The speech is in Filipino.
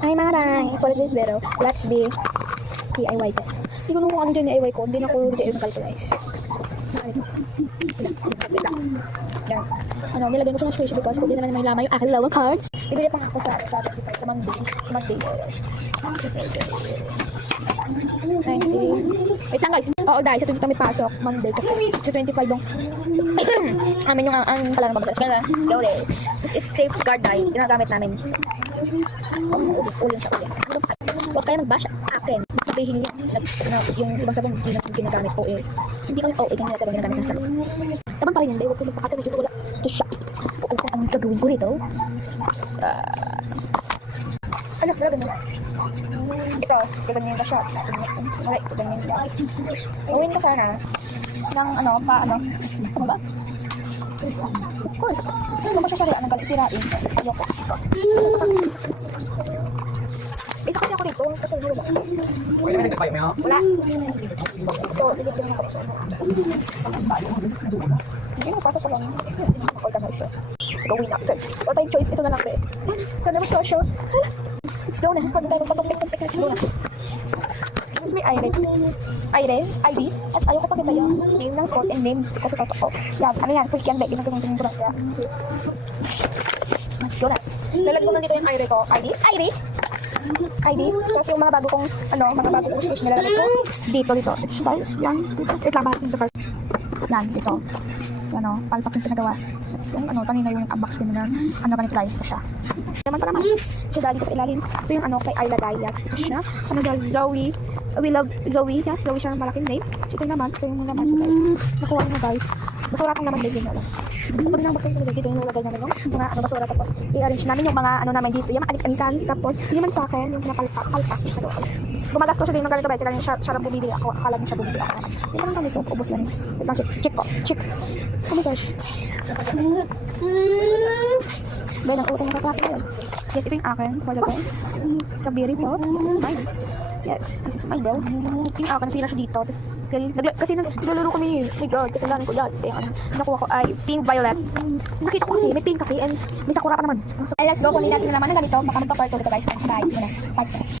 Ay mga ray, for this video, let's be DIY test. Hindi ko nung kung ano dyan DIY ko, hindi na ako DIY calculize. Yan. Ano, nilagay ko siya ng squishy because kung di na may lamay yung aking lawang cards. Bibili pa ako sa 35 sa Monday. 90. Wait lang guys. Oo dahil sa 20 kami pasok. Monday kasi sa 25 yung amin yung ang pala ng pagkakas. Kaya go this. This is safeguard dahil ginagamit namin. Ulin siya ulit. Huwag kayo mag-bash akin. Sabihin niya yung ibang sabon ginagamit ko eh. Hindi kami okay kung nila ginagamit ng sabon. Sabon pa rin hindi. Huwag ko magpakasal dito wala. Ito siya. Alam ko ang gagawin ko rito. Ano ba ganun? Ito, ganyan ka siya. Alright, ganyan ka. Gawin ko sana ng ano, ano ba? Of course. Hindi ko siya sirain, ang galing sirain. Ayoko. Isa kasi ako rito. Kasi ano ba? Wala ka nagkakaya mo yan? Wala. So, digit din ako. Hindi mo pasok ko lang. Organizer. Let's go win after. Wala tayong choice. Ito na lang. Sana mo social. Let's go na. Pag tayo patong-pik-pik. Let's go na. This is my ID. At ayaw ko pakita yung name ng sport and name kasi totoo. Yan. Ano yan? Quick yan. Ginagawin ko yung product. Let's go na. Lalagay ko na dito yung ID ko. ID. Tapos yung mga bago kong switch nilalagay ko dito. It's style. Yan. Wait lang. Bakit sa first. Yan. Dito. Yan o. Palpak yung pinagawa. Yung kanina yung unbox din na ganito live ko siya. Naman pa naman. So dahil dito sa ilalim. Ito yung kay Ayla Diaz. Ito siya. Zoe. We love Zoe. Yes, Zoe siya ng malaking name. So ito yung naman. Ito yung naman. So guys. Nakuha mo guys. Basta wala kang naman din yun. Pag nang baksa yung dito yung nalagay namin yung mga basura. Tapos i-arrange namin yung mga namin dito. Yung alik-alikan. Tapos hindi man sa akin. Yung pinapalpak. Gumagas ko siya din ng ganito ba. Kailangan siya lang bumili ako. Akala niya siya bumili ako. Hindi naman ganito. Ubus yan. Wait lang siya. Check. Oh my gosh. Dahil ang utang nakakapit na yun. Yes, ito yung akin. For the go. It's a beautiful. This is mine. Yes, this is mine bro. Ito yung akin. Nasira siya dito. Kasi naglalaro kami. Oh my god. Kasi lanin ko yan. Nakuha ko ay pink violet. Nakita ko kasi. May pink kasi. And may sakura pa naman. So, let's go. Kunin natin na naman ng ganito. Baka magpa-part ulit guys. Bye. Bye.